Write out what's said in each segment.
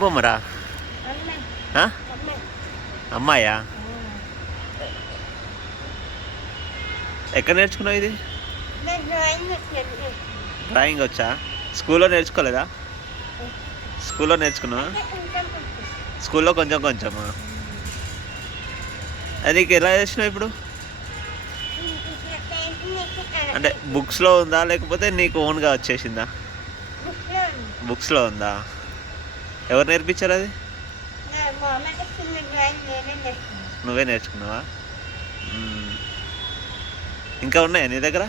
బొమ్మరా అమ్మాయా? ఎక్కడ నేర్చుకున్నావు ఇది? డ్రాయింగ్ వచ్చా? స్కూల్లో నేర్చుకోలేదా? స్కూల్లో నేర్చుకున్నావా? స్కూల్లో కొంచెం కొంచెమా? అది ఎలా చేసినావు ఇప్పుడు? అంటే బుక్స్లో ఉందా? లేకపోతే నీకు ఓన్గా వచ్చేసిందా? బుక్స్లో ఉందా? ఎవరు నేర్పించారు అది? నువ్వే నేర్చుకున్నావా? ఇంకా ఉన్నాయా నీ దగ్గర?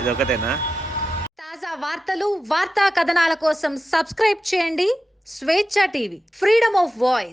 ఇది ఒకటేనా? తాజా వార్తలు వార్తా కథనాల కోసం సబ్స్క్రైబ్ చేయండి Swecha TV freedom of voice.